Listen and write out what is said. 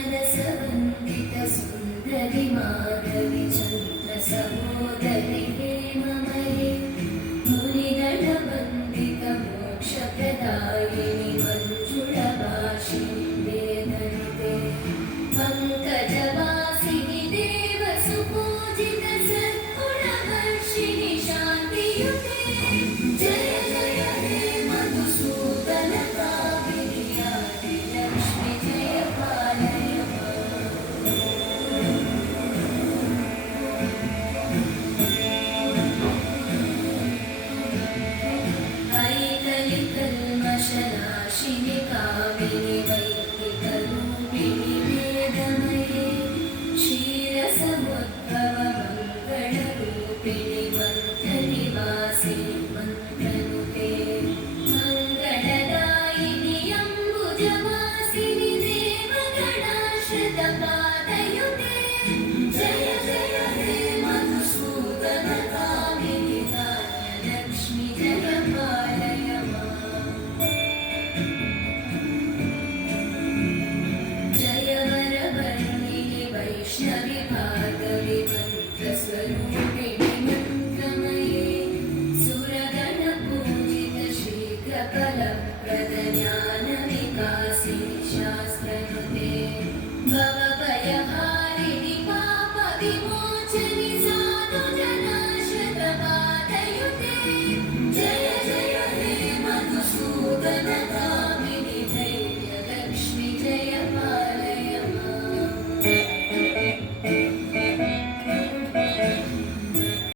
सुमनसवन्दित सुन्दरि माधवि चन्द्र सहोदरि हेममये मुनिगणवन्दित मोक्षप्रदायिनि मञ्जुळभाषिणि वेदनुते पङ्कजवासिनि देवसुपूजित सद्गुणवर्षिणि शान्तियुते जय जय हे मधुसूदन कामिनि आदिलक्ष्मि जय पालय ऐकलिकल्मषनाशिनि कामिनि वैदिकरूपिणि वेदमये क्षीरसमुद्भव मङ्गलरूपिणि मन्त्रनिवासिनि मन्त्रनुते मङ्गलदायिनि अम्बुजवासिनि देवगणाश्रितपादयुते जय जय हे मधुसूदन कामिनि धान्यलक्ष्मि जय पालय जय वरवर्णिनि वैष्णवि भार्गवि मन्त्रस्वरूपिणि